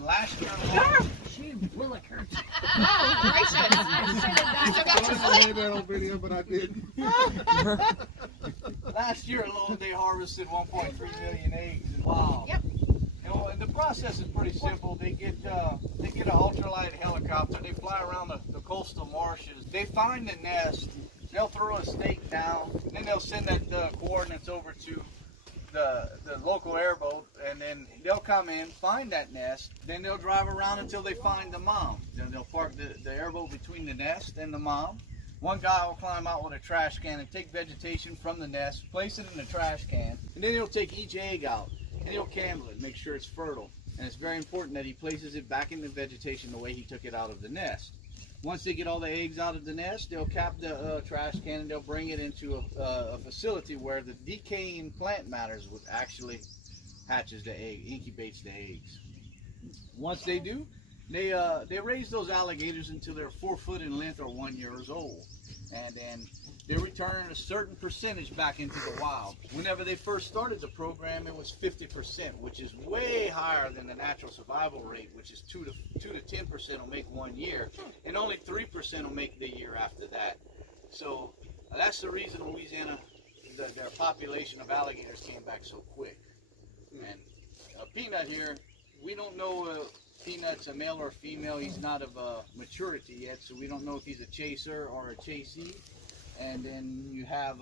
And last year alone, She Willick hurts. Oh, gracious. I had that on video, but I didn't. last year alone they harvested 1.3 million eggs. Wow. Yep. You know, and the process is pretty simple. They get an ultralight helicopter. They fly around the coastal marshes. They find the nest. They'll throw a stake down. Then they'll send that coordinates over to the local airboat, and then they'll come in, find that nest. Then they'll drive around until they find the mom. Then they'll park the airboat between the nest and the mom. One guy will climb out with a trash can and take vegetation from the nest, place it in the trash can, and then he'll take each egg out and he'll candle it, make sure it's fertile. And it's very important that he places it back in the vegetation the way he took it out of the nest. Once they get all the eggs out of the nest, they'll cap the trash can and they'll bring it into a facility where the decaying plant matters actually hatches the egg, incubates the eggs. Once they do, they raise those alligators until they're 4 foot in length or 1 year old, and then they return a certain percentage back into the wild. Whenever they first started the program, it was 50%, which is way higher than the natural survival rate, which is 2 to 10% will make 1 year, and only 3% will make the year after that. So that's the reason Louisiana, their population of alligators came back so quick. And Peanut here, we don't know Peanut's a male or a female. He's not of maturity yet, so we don't know if he's a chaser or a chasee. And then you have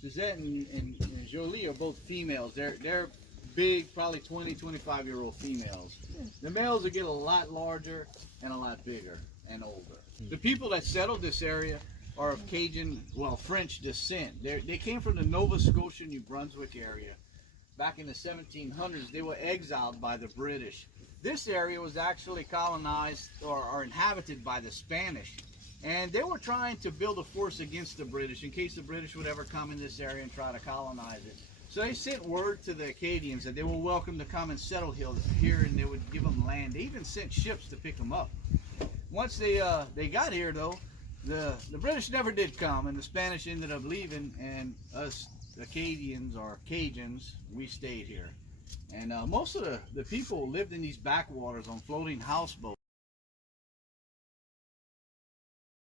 Suzette and Jolie are both females. They're big, probably 20, 25-year-old females. The males will get a lot larger and a lot bigger and older. The people that settled this area are of Cajun, well, French descent. They came from the Nova Scotia, New Brunswick area. Back in the 1700s, they were exiled by the British. This area was actually colonized or inhabited by the Spanish. And they were trying to build a force against the British in case the British would ever come in this area and try to colonize it. So they sent word to the Acadians that they were welcome to come and settle here, and they would give them land. They even sent ships to pick them up. Once they got here, though, the British never did come, and the Spanish ended up leaving, and us Acadians or Cajuns, we stayed here. And most of the people lived in these backwaters on floating houseboats.